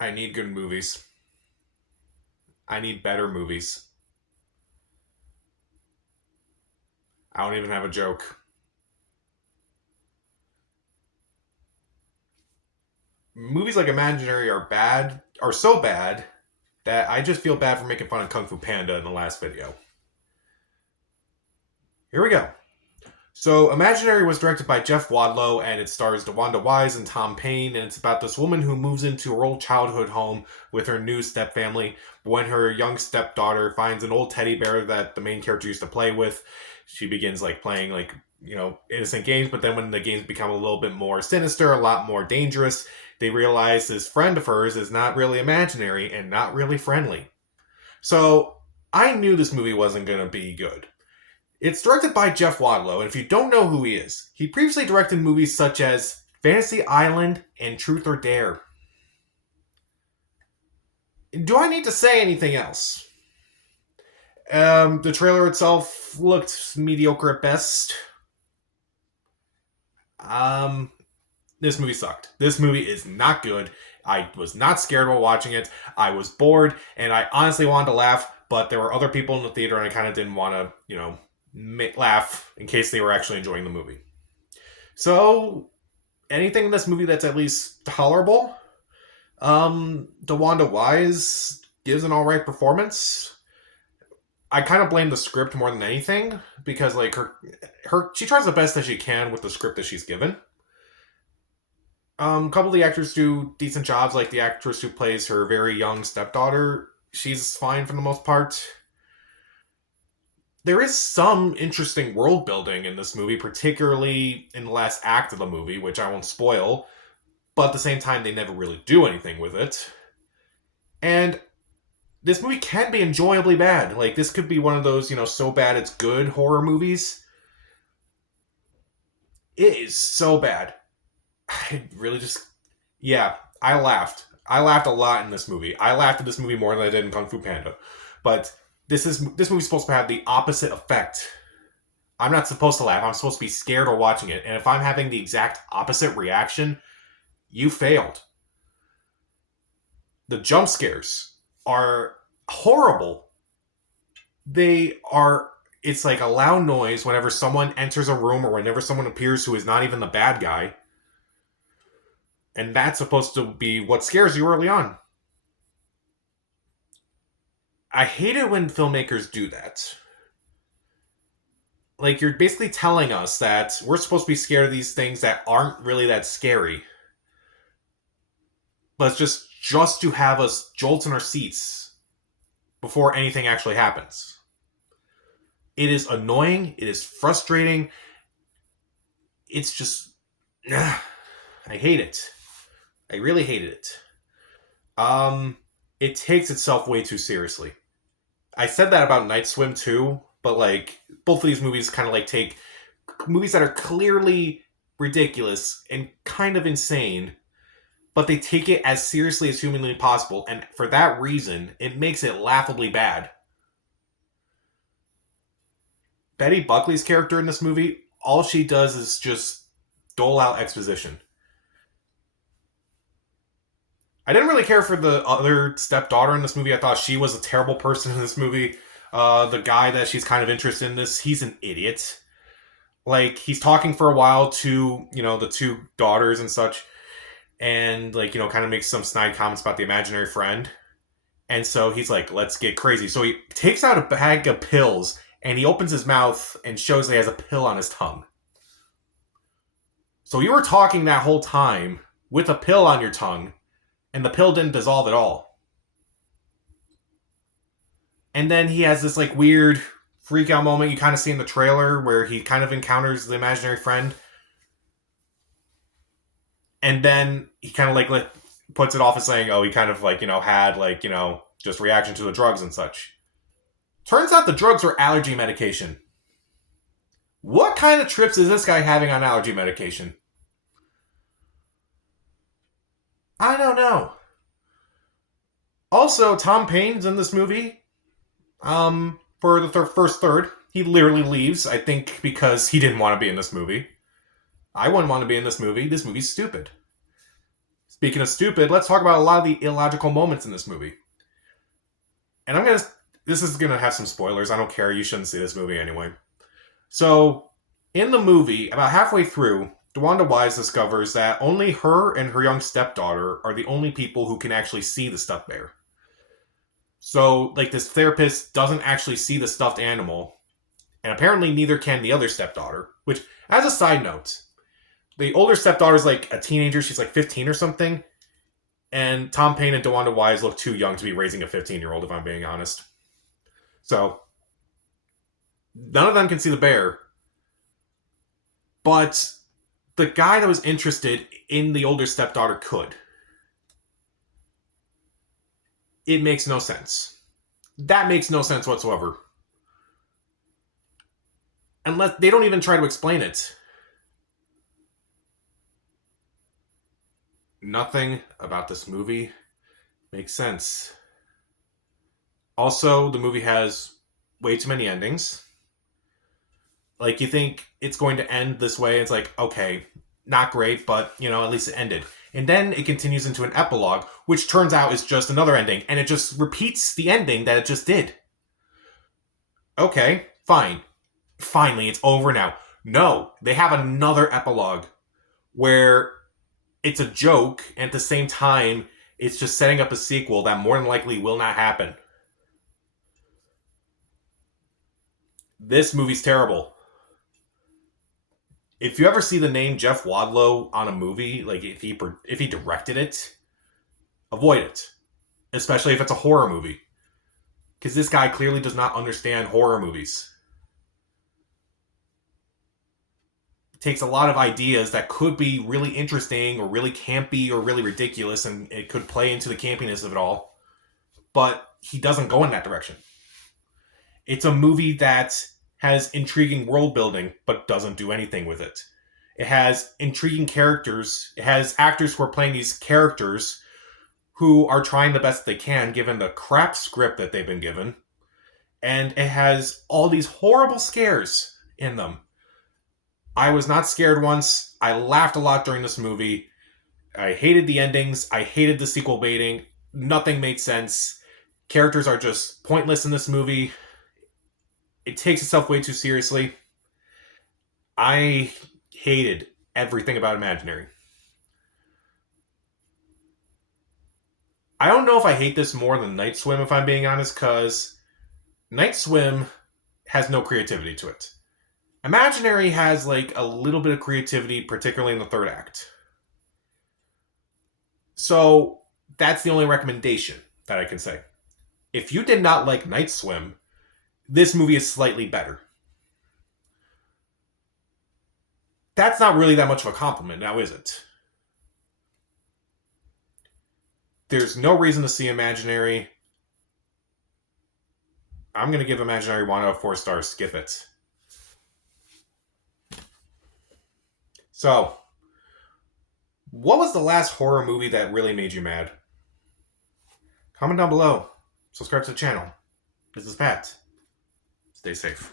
I need good movies. I need better movies. I don't even have a joke. Movies like Imaginary are so bad that I just feel bad for making fun of Kung Fu Panda in the last video. Here we go. So, Imaginary was directed by Jeff Wadlow, and it stars DeWanda Wise and Tom Payne, and it's about this woman who moves into her old childhood home with her new stepfamily. When her young stepdaughter finds an old teddy bear that the main character used to play with, she begins playing innocent games. But then when the games become a little bit more sinister, a lot more dangerous, they realize this friend of hers is not really imaginary and not really friendly. So I knew this movie wasn't going to be good. It's directed by Jeff Wadlow, and if you don't know who he is, he previously directed movies such as Fantasy Island and Truth or Dare. Do I need to say anything else? The trailer itself looked mediocre at best. This movie sucked. This movie is not good. I was not scared while watching it. I was bored, and I honestly wanted to laugh, but there were other people in the theater, and I kind of didn't want to, laugh in case they were actually enjoying the movie. So, anything in this movie that's at least tolerable? DeWanda Wise gives an alright performance. I kind of blame the script more than anything because her she tries the best that she can with the script that she's given. A couple of the actors do decent jobs, like the actress who plays her very young stepdaughter. She's fine for the most part. There is some interesting world building in this movie, particularly in the last act of the movie, which I won't spoil, but at the same time, they never really do anything with it. And this movie can be enjoyably bad. This could be one of those, so bad it's good horror movies. It is so bad. I really just. Yeah, I laughed. I laughed a lot in this movie. I laughed at this movie more than I did in Kung Fu Panda. But this movie's supposed to have the opposite effect. I'm not supposed to laugh. I'm supposed to be scared while watching it. And if I'm having the exact opposite reaction, you failed. The jump scares are horrible. It's like a loud noise whenever someone enters a room or whenever someone appears who is not even the bad guy. And that's supposed to be what scares you early on. I hate it when filmmakers do that. You're basically telling us that we're supposed to be scared of these things that aren't really that scary. But it's just to have us jolt in our seats before anything actually happens. It is annoying. It is frustrating. It's just... I hate it. I really hated it. It takes itself way too seriously. I said that about Night Swim too, but both of these movies kind of take movies that are clearly ridiculous and kind of insane, but they take it as seriously as humanly possible, and for that reason, it makes it laughably bad. Betty Buckley's character in this movie, all she does is just dole out exposition. I didn't really care for the other stepdaughter in this movie. I thought she was a terrible person in this movie. The guy that she's kind of interested in this, he's an idiot. He's talking for a while to, the two daughters and such, and, kind of makes some snide comments about the imaginary friend. And so he's like, let's get crazy. So he takes out a bag of pills, and he opens his mouth and shows that he has a pill on his tongue. So you were talking that whole time with a pill on your tongue, and the pill didn't dissolve at all. And then he has this weird freak out moment you kind of see in the trailer where he kind of encounters the imaginary friend. And then he kind of puts it off as saying, oh, he kind of had just reaction to the drugs and such. Turns out the drugs were allergy medication. What kind of trips is this guy having on allergy medication? I don't know. Also, Tom Payne's in this movie. For the first third. He literally leaves, I think, because he didn't want to be in this movie. I wouldn't want to be in this movie. This movie's stupid. Speaking of stupid, let's talk about a lot of the illogical moments in this movie. And this is gonna have some spoilers. I don't care. You shouldn't see this movie anyway. So, in the movie, about halfway through, DeWanda Wise discovers that only her and her young stepdaughter are the only people who can actually see the stuffed bear. So, like, this therapist doesn't actually see the stuffed animal, and apparently neither can the other stepdaughter. Which, as a side note, the older stepdaughter's like a teenager. She's like 15 or something. And Tom Payne and DeWanda Wise look too young to be raising a 15-year-old, if I'm being honest. So, none of them can see the bear. But the guy that was interested in the older stepdaughter could. It makes no sense. That makes no sense whatsoever. Unless they don't even try to explain it. Nothing about this movie makes sense. Also, the movie has way too many endings. Like, you think it's going to end this way. It's like, okay, not great, but, at least it ended. And then it continues into an epilogue, which turns out is just another ending. And it just repeats the ending that it just did. Okay, fine. Finally, it's over now. No, they have another epilogue where it's a joke, and at the same time, it's just setting up a sequel that more than likely will not happen. This movie's terrible. If you ever see the name Jeff Wadlow on a movie, like if he directed it, avoid it. Especially if it's a horror movie. Because this guy clearly does not understand horror movies. It takes a lot of ideas that could be really interesting or really campy or really ridiculous, and it could play into the campiness of it all. But he doesn't go in that direction. It's a movie that has intriguing world building, but doesn't do anything with it. It has intriguing characters. It has actors who are playing these characters who are trying the best they can given the crap script that they've been given. And it has all these horrible scares in them. I was not scared once. I laughed a lot during this movie. I hated the endings. I hated the sequel baiting. Nothing made sense. Characters are just pointless in this movie. It takes itself way too seriously. I hated everything about Imaginary. I don't know if I hate this more than Night Swim, if I'm being honest, because Night Swim has no creativity to it. Imaginary has like a little bit of creativity, particularly in the third act. So that's the only recommendation that I can say. If you did not like Night Swim, this movie is slightly better. That's not really that much of a compliment, now is it? There's no reason to see Imaginary. I'm going to give Imaginary 1 out of 4 stars. Skip it. So, what was the last horror movie that really made you mad? Comment down below. Subscribe to the channel. This is Pat. Stay safe.